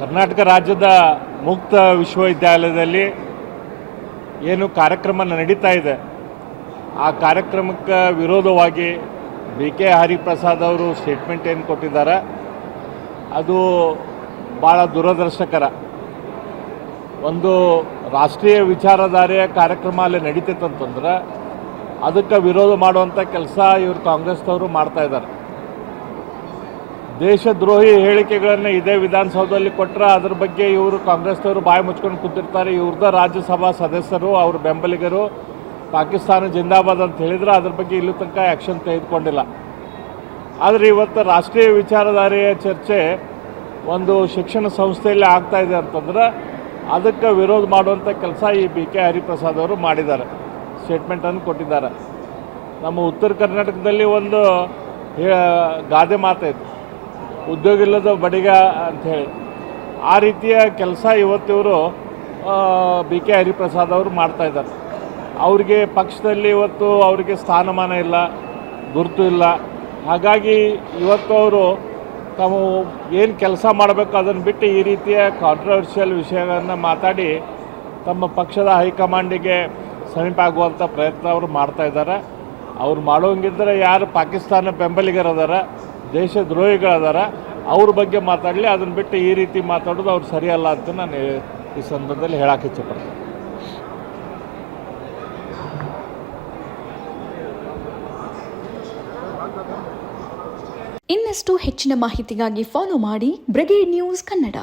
ಕರ್ನಾಟಕ ರಾಜ್ಯದ ಮುಕ್ತ ವಿಶ್ವವಿದ್ಯಾಲಯದಲ್ಲಿ ಏನು ಕಾರ್ಯಕ್ರಮ ನಡೀತಾ ಇದೆ ಆ ಕಾರ್ಯಕ್ರಮಕ್ಕೆ ವಿರೋಧವಾಗಿ BK ಹರಿಪ್ರಸಾದ್ ಅವರು ಸ್ಟೇಟ್ಮೆಂಟ್ ಏನು ಕೊಟ್ಟಿದ್ದಾರೆ ಅದು ಭಾಳ ದುರದೃಷ್ಟಕರ. ಒಂದು ರಾಷ್ಟ್ರೀಯ ವಿಚಾರಧಾರೆಯ ಕಾರ್ಯಕ್ರಮ ಅಲ್ಲಿ ನಡೀತೈತಂತಂದ್ರೆ ಅದಕ್ಕೆ ವಿರೋಧ ಮಾಡುವಂಥ ಕೆಲಸ ಇವರು ಕಾಂಗ್ರೆಸ್ನವರು ಮಾಡ್ತಾ ಇದ್ದಾರೆ. ದೇಶದ್ರೋಹಿ ಹೇಳಿಕೆಗಳನ್ನು ಇದೇ ವಿಧಾನಸೌಧದಲ್ಲಿ ಕೊಟ್ಟರೆ ಅದ್ರ ಬಗ್ಗೆ ಇವರು ಕಾಂಗ್ರೆಸ್ನವರು ಬಾಯಿ ಮುಚ್ಕೊಂಡು ಕೂತಿರ್ತಾರೆ. ಇವ್ರದ್ದು ರಾಜ್ಯಸಭಾ ಸದಸ್ಯರು ಅವ್ರ ಬೆಂಬಲಿಗರು ಪಾಕಿಸ್ತಾನ ಜಿಂದಾಬಾದ್ ಅಂತ ಹೇಳಿದ್ರೆ ಅದ್ರ ಬಗ್ಗೆ ಇಲ್ಲೂ ತನಕ ಆ್ಯಕ್ಷನ್ ತೆಗೆದುಕೊಂಡಿಲ್ಲ. ಆದರೆ ಇವತ್ತು ರಾಷ್ಟ್ರೀಯ ವಿಚಾರಧಾರೆಯ ಚರ್ಚೆ ಒಂದು ಶಿಕ್ಷಣ ಸಂಸ್ಥೆಯಲ್ಲಿ ಆಗ್ತಾ ಇದೆ ಅಂತಂದ್ರೆ ಅದಕ್ಕೆ ವಿರೋಧ ಮಾಡುವಂಥ ಕೆಲಸ ಈ BK ಹರಿಪ್ರಸಾದ್ ಅವರು ಮಾಡಿದ್ದಾರೆ, ಸ್ಟೇಟ್ಮೆಂಟನ್ನು ಕೊಟ್ಟಿದ್ದಾರೆ. ನಮ್ಮ ಉತ್ತರ ಕರ್ನಾಟಕದಲ್ಲಿ ಒಂದು ಗಾದೆ ಮಾತೈತೆ, ಉದ್ಯೋಗ ಇಲ್ಲದ ಬಡಿಗ ಅಂಥೇಳಿ. ಆ ರೀತಿಯ ಕೆಲಸ ಇವತ್ತಿವರು BK ಹರಿಪ್ರಸಾದ್ ಅವರು ಮಾಡ್ತಾಯಿದ್ದಾರೆ. ಅವ್ರಿಗೆ ಪಕ್ಷದಲ್ಲಿ ಇವತ್ತು ಅವರಿಗೆ ಸ್ಥಾನಮಾನ ಇಲ್ಲ, ಗುರುತು ಇಲ್ಲ. ಹಾಗಾಗಿ ಇವತ್ತು ಅವರು ತಾವು ಏನು ಕೆಲಸ ಮಾಡಬೇಕು ಅದನ್ನು ಬಿಟ್ಟು ಈ ರೀತಿಯ ಕಾಂಟ್ರವರ್ಷಿಯಲ್ ವಿಷಯಗಳನ್ನು ಮಾತಾಡಿ ತಮ್ಮ ಪಕ್ಷದ ಹೈಕಮಾಂಡಿಗೆ ಸಮೀಪ ಆಗುವಂಥ ಪ್ರಯತ್ನ ಅವರು ಮಾಡ್ತಾಯಿದ್ದಾರೆ. ಅವ್ರು ಮಾಡೋಂಗಿದ್ದರೆ ಯಾರು ಪಾಕಿಸ್ತಾನ ಬೆಂಬಲಿಗರದಾರ, ದೇಶದ್ರೋಹಿಗಳದಾರ, ಅವ್ರ ಬಗ್ಗೆ ಮಾತಾಡಲಿ. ಅದನ್ನು ಬಿಟ್ಟು ಈ ರೀತಿ ಮಾತಾಡೋದು ಅವ್ರು ಸರಿಯಲ್ಲ ಅಂತ ನಾನು ಈ ಸಂದರ್ಭದಲ್ಲಿ ಹೇಳಕ್ಕೆ ಇಚ್ಛೆಪಡ್ತೀನಿ. ಇನ್ನಷ್ಟು ಹೆಚ್ಚಿನ ಮಾಹಿತಿಗಾಗಿ ಫಾಲೋ ಮಾಡಿ ಬ್ರಿಗೇಡ್ ನ್ಯೂಸ್ ಕನ್ನಡ.